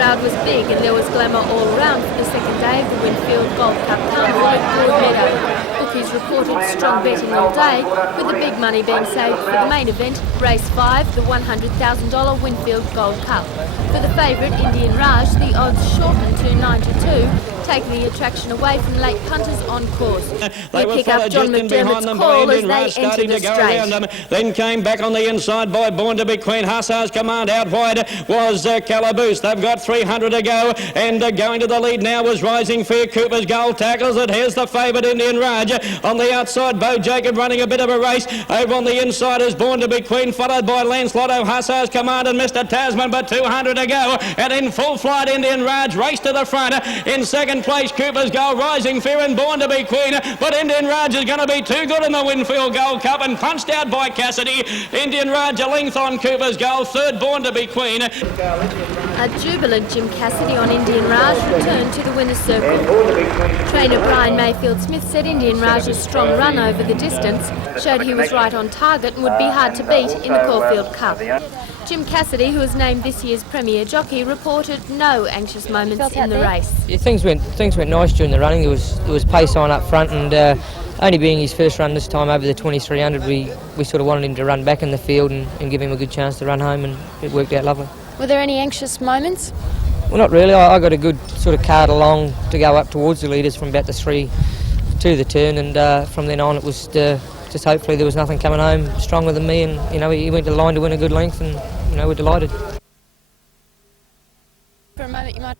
crowd was big and there was glamour all around for the second day of the Winfield Golf Cup Carnival at Broadmeadow. Bookies reported strong betting all day, with the big money being saved for the main event, Race 5, the $100,000 Winfield Gold Cup. For the favourite, Indian Raj, the odds shortened to 9-2, taking the attraction away from late punters on course. They pick up John McDermott's call as they enter the straight. Then came back on the inside by Born to be Queen. Hussar's Command out wide was Calaboose. They've got 300 to go, and going to the lead now was Rising Fear. Cooper's Goal tackles it. Here's the favourite, Indian Raj. On the outside, Bo Jacob running a bit of a race. Over on the inside is Born to be Queen, followed by Lancelot of Hussar's Command and Mr. Tasman, but 200 to go. And in full flight, Indian Raj race to the front. In second place, Cooper's Goal, Rising Fear and Born to be Queen. But Indian Raj is going to be too good in the Winfield Gold Cup and punched out by Cassidy. Indian Raj a length on Cooper's Goal, third Born to be Queen. A jubilant Jim Cassidy on Indian Raj returned to the winner's circle. Trainer Brian Mayfield-Smith said Indian Raj's strong run over the distance showed he was right on target and would be hard to beat in the Caulfield Cup. Jim Cassidy, who was named this year's Premier Jockey, reported no anxious moments in the race. Yeah, things went nice during the running. There was pace on up front, and only being his first run this time over the 2300, we sort of wanted him to run back in the field and give him a good chance to run home, and it worked out lovely. Were there any anxious moments? Well, not really. I got a good sort of card along to go up towards the leaders from about the 3 to the turn, and from then on it was just hopefully there was nothing coming home stronger than me, and he went to the line to win a good length, and we're delighted. For a moment you might...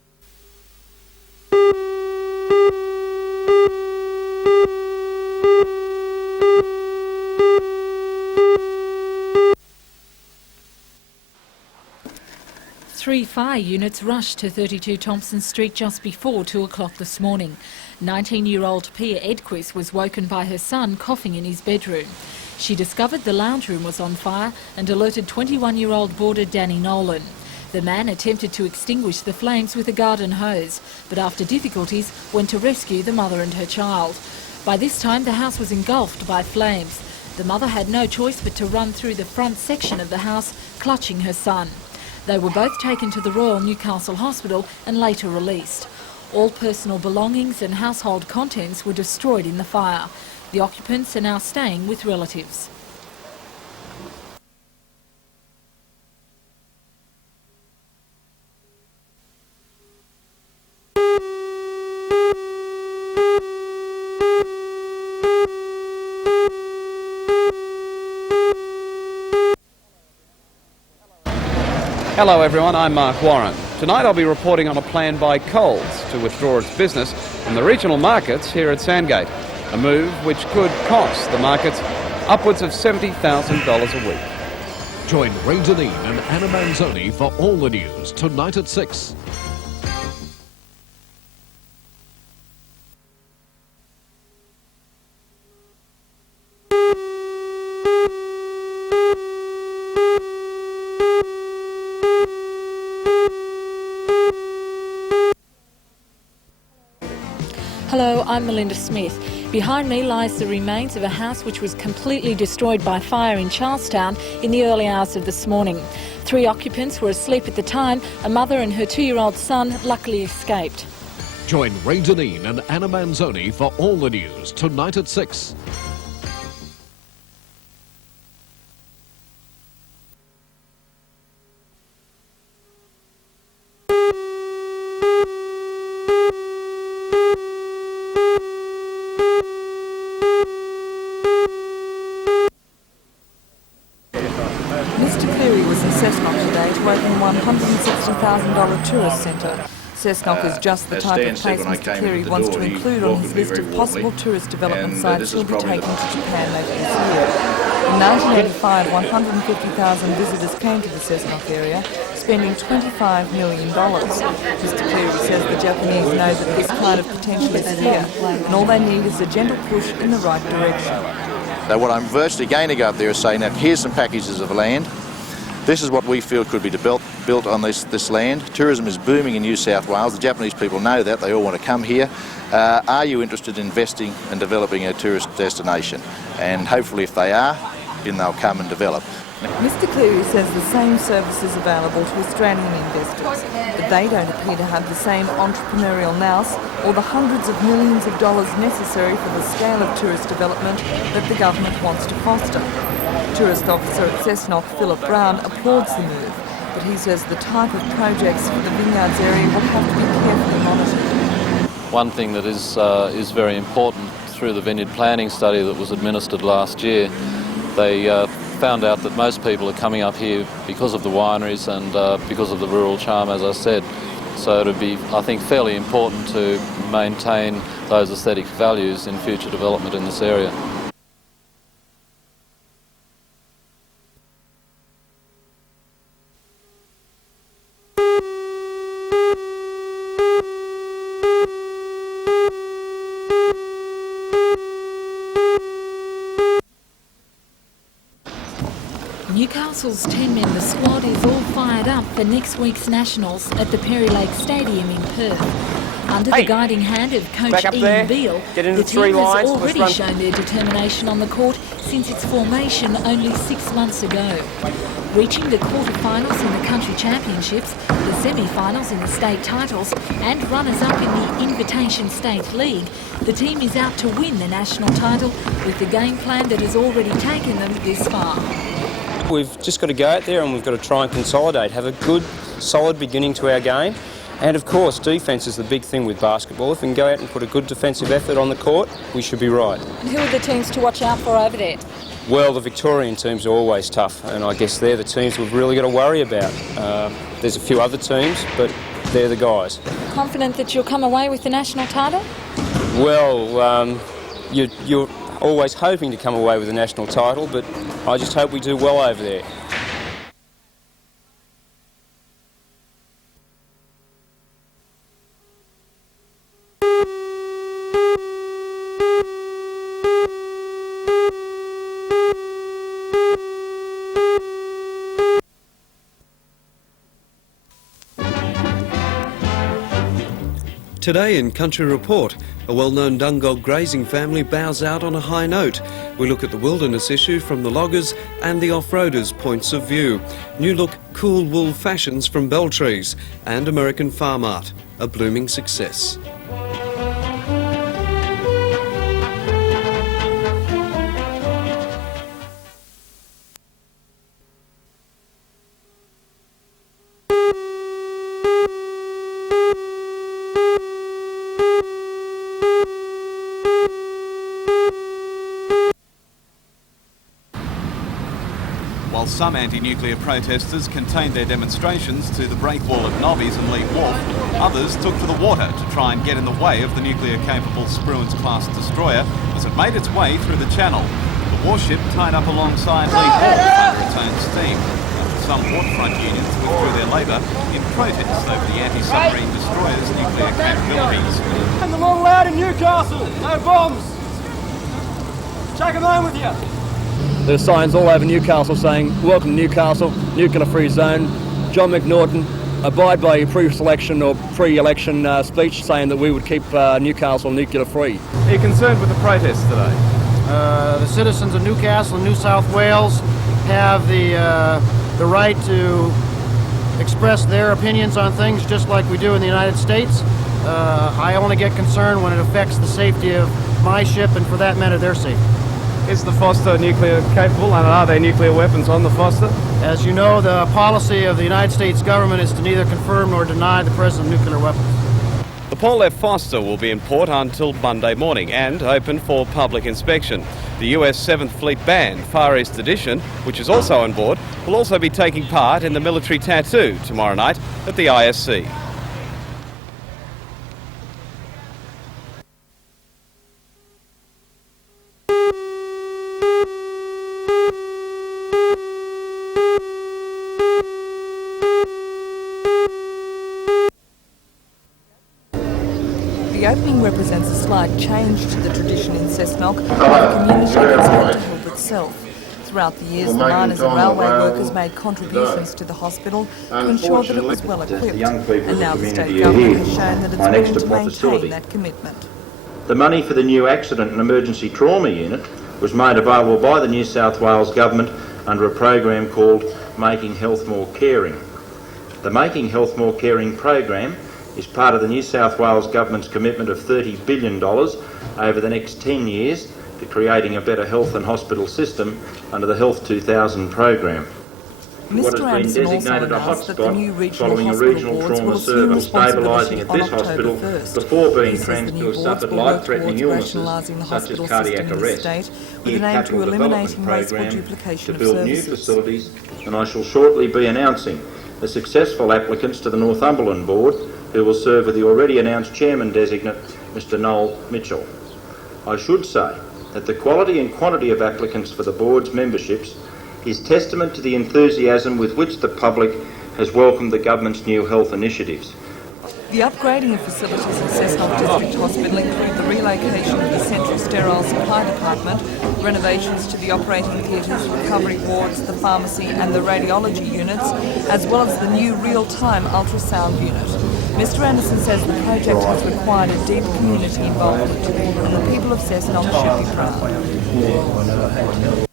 Three fire units rushed to 32 Thompson Street just before 2 o'clock this morning. 19-year-old Pia Edquist was woken by her son coughing in his bedroom. She discovered the lounge room was on fire and alerted 21-year-old boarder Danny Nolan. The man attempted to extinguish the flames with a garden hose, but after difficulties went to rescue the mother and her child. By this time the house was engulfed by flames. The mother had no choice but to run through the front section of the house, clutching her son. They were both taken to the Royal Newcastle Hospital and later released. All personal belongings and household contents were destroyed in the fire. The occupants are now staying with relatives. Hello everyone, I'm Mark Warren. Tonight I'll be reporting on a plan by Coles to withdraw its business from the regional markets here at Sandgate, a move which could cost the markets upwards of $70,000 a week. Join Ray Dunny and Anna Manzoni for all the news tonight at 6. Hello, I'm Melinda Smith. Behind me lies the remains of a house which was completely destroyed by fire in Charlestown in the early hours of this morning. 3 occupants were asleep at the time. A mother and her 2-year-old son luckily escaped. Join Ray Dunny and Anna Manzoni for all the news tonight at 6. Cessnock today to open a $160,000 tourist centre. Cessnock is just the type of place Mr Cleary wants to include on his list of possible tourist development sites he'll be taking to Japan later this year. In 1985, 150,000 visitors came to the Cessnock area, spending $25 million. Mr Cleary says the Japanese know that this kind of potential is here, and all they need is a gentle push in the right direction. So what I'm virtually going to go up there is say, now here's some packages of land. This is what we feel could be built on this land. Tourism is booming in New South Wales. The Japanese people know that. They all want to come here. Are you interested in investing and developing a tourist destination? And hopefully if they are, in they'll come and develop. Mr Cleary says the same service is available to Australian investors, but they don't appear to have the same entrepreneurial nous or the hundreds of millions of dollars necessary for the scale of tourist development that the government wants to foster. Tourist officer at Cessnock, Philip Brown, applauds the move, but he says the type of projects for the vineyards area will have to be carefully monitored. One thing that is very important through the vineyard planning study that was administered last year, they found out that most people are coming up here because of the wineries and because of the rural charm, as I said. So it would be, I think, fairly important to maintain those aesthetic values in future development in this area. Newcastle's 10-member squad is all fired up for next week's Nationals at the Perry Lake Stadium in Perth. Under the guiding hand of coach Ian Beale, the team has already shown their determination on the court since its formation only 6 months ago. Reaching the quarter-finals in the country championships, the semi-finals in the state titles and runners-up in the Invitation State League, the team is out to win the national title with the game plan that has already taken them this far. We've just got to go out there and we've got to try and consolidate, have a good, solid beginning to our game. And of course, defence is the big thing with basketball. If we can go out and put a good defensive effort on the court, we should be right. And who are the teams to watch out for over there? Well, the Victorian teams are always tough, and I guess they're the teams we've really got to worry about. There's a few other teams, but they're the guys. Confident that you'll come away with the national title? Well, you're always hoping to come away with the national title, but I just hope we do well over there. Today in Country Report, a well-known Dungog grazing family bows out on a high note. We look at the wilderness issue from the loggers and the off-roaders' points of view. New look cool wool fashions from Beltrees and American farm art, a blooming success. While some anti-nuclear protesters contained their demonstrations to the breakwall at Nobbies and Leigh Wharf, others took to the water to try and get in the way of the nuclear-capable Spruance-class destroyer as it made its way through the channel. The warship tied up alongside Leigh Wharf under its own steam, after some waterfront unions withdrew their labour in protest over the anti-submarine destroyer's nuclear capabilities. And the long loud in Newcastle, no bombs! Take them home with you! There's signs all over Newcastle saying, welcome to Newcastle, nuclear-free zone. John McNaughton, abide by your pre-selection or pre-election speech saying that we would keep Newcastle nuclear-free. Are you concerned with the protests today? The citizens of Newcastle and New South Wales have the right to express their opinions on things just like we do in the United States. I only get concerned when it affects the safety of my ship and, for that matter, their safety. Is the Foster nuclear capable, and are there nuclear weapons on the Foster? As you know, the policy of the United States government is to neither confirm nor deny the presence of nuclear weapons. The Paul F. Foster will be in port until Monday morning and open for public inspection. The US 7th Fleet Band, Far East Edition, which is also on board, will also be taking part in the military tattoo tomorrow night at the ISC. The opening represents a slight change to the tradition in Cessnock, where the community has had to help itself. Throughout the years, the miners and railway workers made contributions to the hospital to ensure that it was well equipped, and now the state government has shown that it's willing to maintain that commitment. The money for the new accident and emergency trauma unit was made available by the New South Wales Government under a program called Making Health More Caring. The Making Health More Caring program is part of the New South Wales Government's commitment of $30 billion over the next 10 years to creating a better health and hospital system under the Health 2000 program. Mr Anderson also announced that the new regional hospital boards will assume responsibility on October 1st. Before being He says the new boards suffered will work life-threatening towards illnesses rationalising the such hospital as cardiac system in the arrest. state with an aim to eliminating wasteful duplication to of build new services. facilities, and I shall shortly be announcing the successful applicants to the Northumberland Board who will serve with the already announced Chairman-designate, Mr Noel Mitchell. I should say that the quality and quantity of applicants for the Board's memberships is testament to the enthusiasm with which the public has welcomed the Government's new health initiatives. The upgrading of facilities at Cessnock District Hospital include the relocation of the Central Sterile Supply Department, renovations to the operating theatres, recovery wards, the pharmacy and the radiology units, as well as the new real-time ultrasound unit. Mr Anderson says the project has required a deep community involvement, and the people of Cessnock should be proud.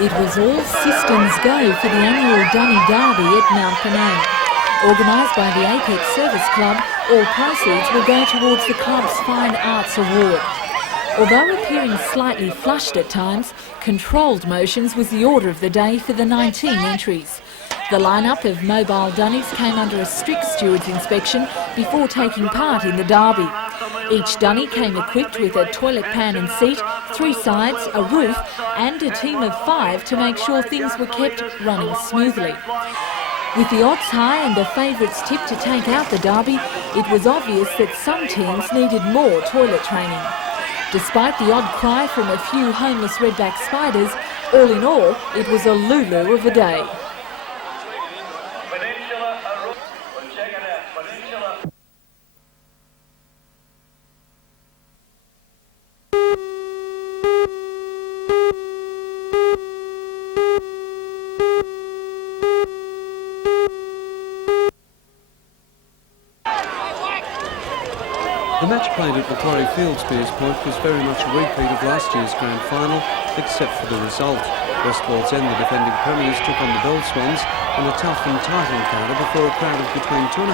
It was all systems go for the annual Dunny Derby at Mount Penang. Organised by the Apex Service Club, all proceeds will go towards the club's Fine Arts Award. Although appearing slightly flushed at times, controlled motions was the order of the day for the 19 entries. The lineup of mobile dunnies came under a strict steward's inspection before taking part in the derby. Each dunny came equipped with a toilet pan and seat, 3 sides, a roof and a team of 5 to make sure things were kept running smoothly. With the odds high and the favourites tipped to take out the derby, it was obvious that some teams needed more toilet training. Despite the odd cry from a few homeless redback spiders, all in all, it was a lulu of a day. The match played at Macquarie Field, Spears Point, was very much a repeat of last year's grand final, except for the result. Withdrawal's End, the defending premiers, took on the Swans in a tough and tight encounter before a crowd of between 2,500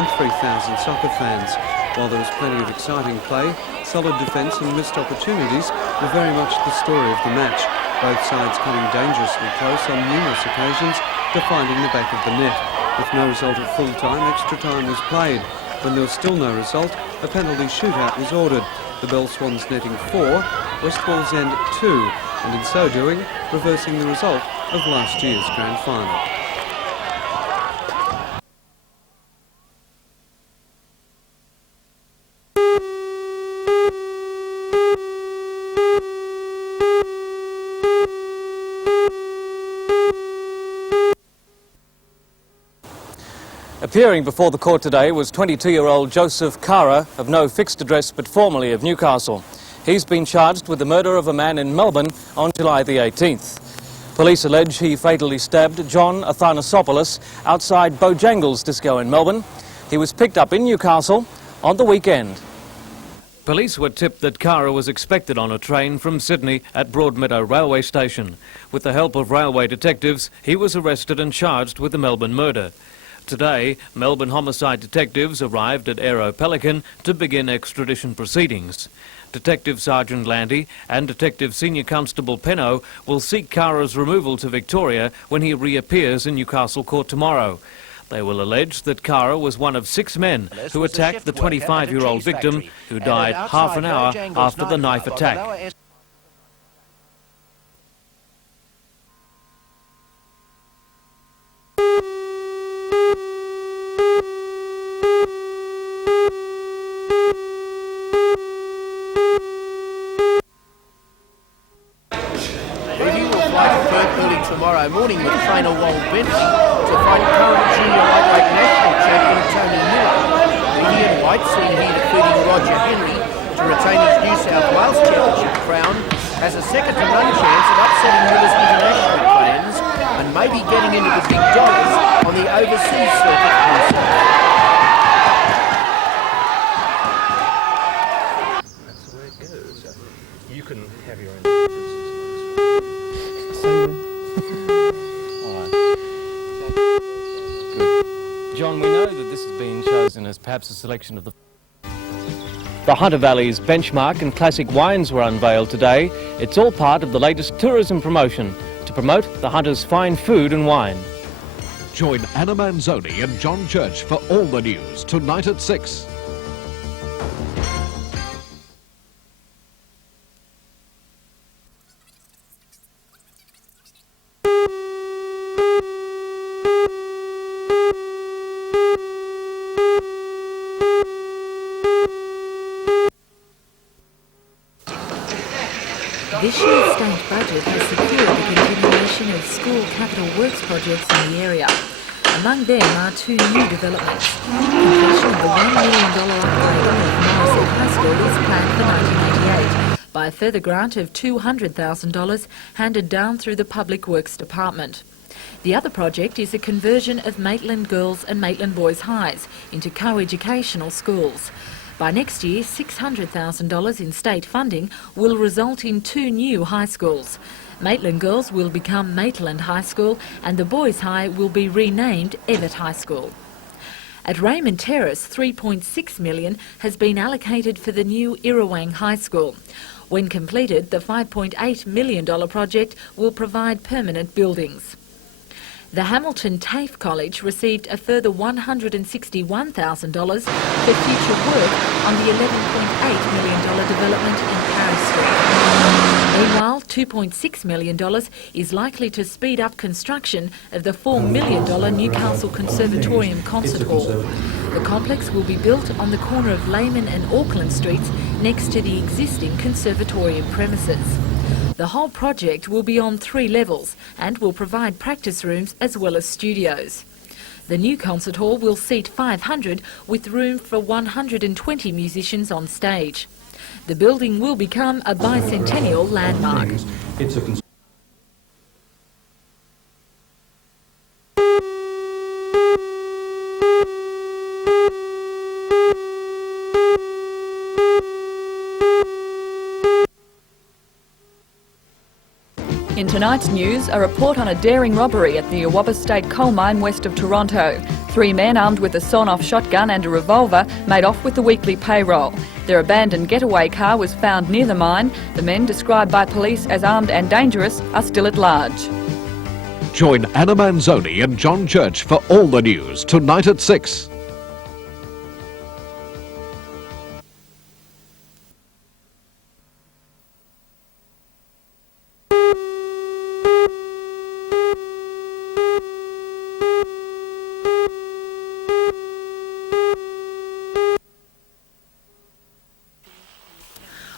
and 3,000 soccer fans. While there was plenty of exciting play, solid defence and missed opportunities were very much the story of the match, both sides coming dangerously close on numerous occasions to finding the back of the net. With no result at full time, extra time was played. When there was still no result, a penalty shootout was ordered, the Swans netting 4, Withdrawal's End 2, and in so doing, reversing the result of last year's grand final. Appearing before the court today was 22-year-old Joseph Kara, of no fixed address but formerly of Newcastle. He's been charged with the murder of a man in Melbourne on July the 18th. Police allege he fatally stabbed John Athanasopoulos outside Bojangles Disco in Melbourne. He was picked up in Newcastle on the weekend. Police were tipped that Kara was expected on a train from Sydney at Broadmeadow Railway Station. With the help of railway detectives, he was arrested and charged with the Melbourne murder. Today, Melbourne homicide detectives arrived at Aero Pelican to begin extradition proceedings. Detective Sergeant Landy and Detective Senior Constable Penno will seek Kara's removal to Victoria when he reappears in Newcastle Court tomorrow. They will allege that Kara was one of 6 men who attacked the 25-year-old victim, who died half an hour after the knife attack. tomorrow morning with trainer Wal Bentley to fight current junior lightweight national champion Tony Miller. Ian White, seen here defeating Roger Henry to retain his New South Wales championship crown, has a second-to-none chance of upsetting Miller's international plans and maybe getting into the big dollars on the overseas circuit himself. That's the way it goes. You can have your own Good. John, we know that this has been chosen as perhaps a selection of the Hunter Valley's benchmark and classic wines were unveiled today. It's all part of the latest tourism promotion to promote the Hunter's fine food and wine. Join Anna Manzoni and John Church for all the news tonight at 6. This year's state budget has secured the continuation of school capital works projects in the area. Among them are two new developments. Completion of the $1 million upgrade of Motorised High School is planned for 1988 by a further grant of $200,000 handed down through the Public Works Department. The other project is a conversion of Maitland Girls and Maitland Boys Highs into co-educational schools. By next year, $600,000 in state funding will result in two new high schools. Maitland Girls will become Maitland High School and the Boys High will be renamed Evatt High School. At Raymond Terrace, $3.6 million has been allocated for the new Irrawang High School. When completed, the $5.8 million project will provide permanent buildings. The Hamilton TAFE College received a further $161,000 for future work on the $11.8 million development in Paris Street. Meanwhile, $2.6 million is likely to speed up construction of the $4 million Newcastle Conservatorium concert hall. The complex will be built on the corner of Lehman and Auckland Streets next to the existing Conservatorium premises. The whole project will be on 3 levels and will provide practice rooms as well as studios. The new concert hall will seat 500 with room for 120 musicians on stage. The building will become a bicentennial landmark. In tonight's news, a report on a daring robbery at the Awaba State coal mine west of Toronto. 3 men armed with a sawn-off shotgun and a revolver made off with the weekly payroll. Their abandoned getaway car was found near the mine. The men, described by police as armed and dangerous, are still at large. Join Anna Manzoni and John Church for all the news tonight at 6.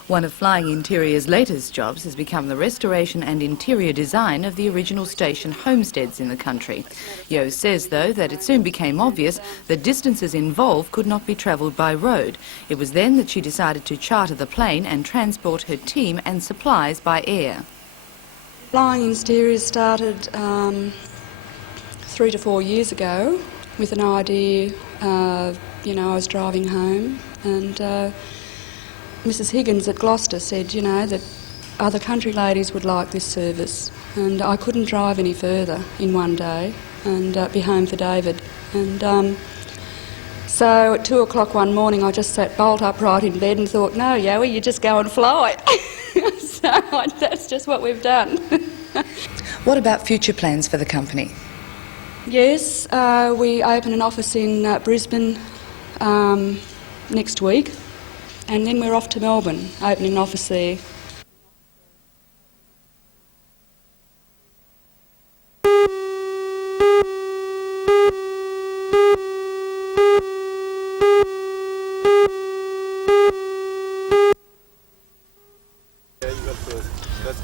One of Flying Interior's latest jobs has become the restoration and interior design of the original station homesteads in the country. Yo says, though, that it soon became obvious that distances involved could not be travelled by road. It was then that she decided to charter the plane and transport her team and supplies by air. Flying Interior started 3 to 4 years ago with an idea. I was driving home and Mrs Higgins at Gloucester said, that other country ladies would like this service, and I couldn't drive any further in one day and be home for David. And so at 2 o'clock one morning I just sat bolt upright in bed and thought, no, Yowie, you just go and fly. So that's just what we've done. What about future plans for the company? Yes, we open an office in Brisbane next week. And then we're off to Melbourne, opening an office there.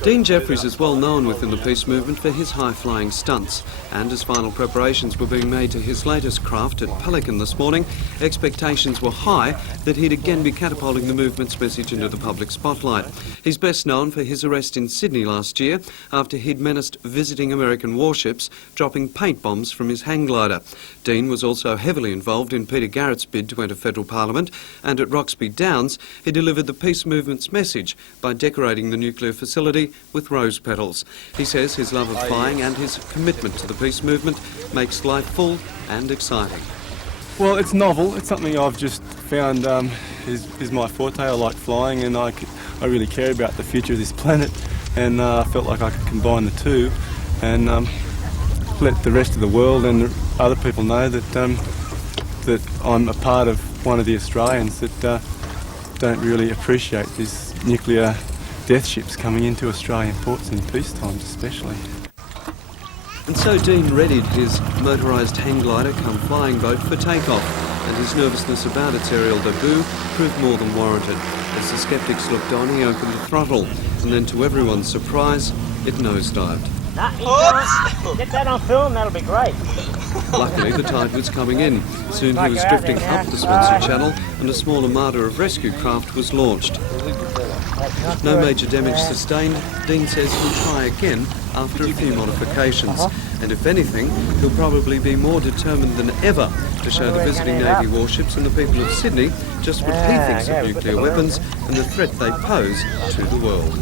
Dean Jeffries is well known within the peace movement for his high-flying stunts, and as final preparations were being made to his latest craft at Pelican this morning, expectations were high that he'd again be catapulting the movement's message into the public spotlight. He's best known for his arrest in Sydney last year after he'd menaced visiting American warships, dropping paint bombs from his hang glider. Dean was also heavily involved in Peter Garrett's bid to enter federal parliament, and at Roxby Downs he delivered the peace movement's message by decorating the nuclear facility with rose petals. He says his love of flying and his commitment to the peace movement makes life full and exciting. Well, it's novel. It's something I've just found is my forte. I like flying, and I really care about the future of this planet, and I felt like I could combine the two and let the rest of the world and other people know that I'm a part of one of the Australians that don't really appreciate these nuclear death ships coming into Australian ports in peace times especially. And so Dean readied his motorised hang glider come flying boat for takeoff, and his nervousness about its aerial debut proved more than warranted. As the sceptics looked on, he opened the throttle, and then to everyone's surprise, it nosedived. Get that on film, that'll be great. Luckily, the tide was coming in. Soon he was drifting up the Spencer Channel, and a small armada of rescue craft was launched. No major damage sustained, Dean says he'll try again after a few modifications. And if anything, he'll probably be more determined than ever to show the visiting Navy warships and the people of Sydney just what he thinks of nuclear weapons and the threat they pose to the world.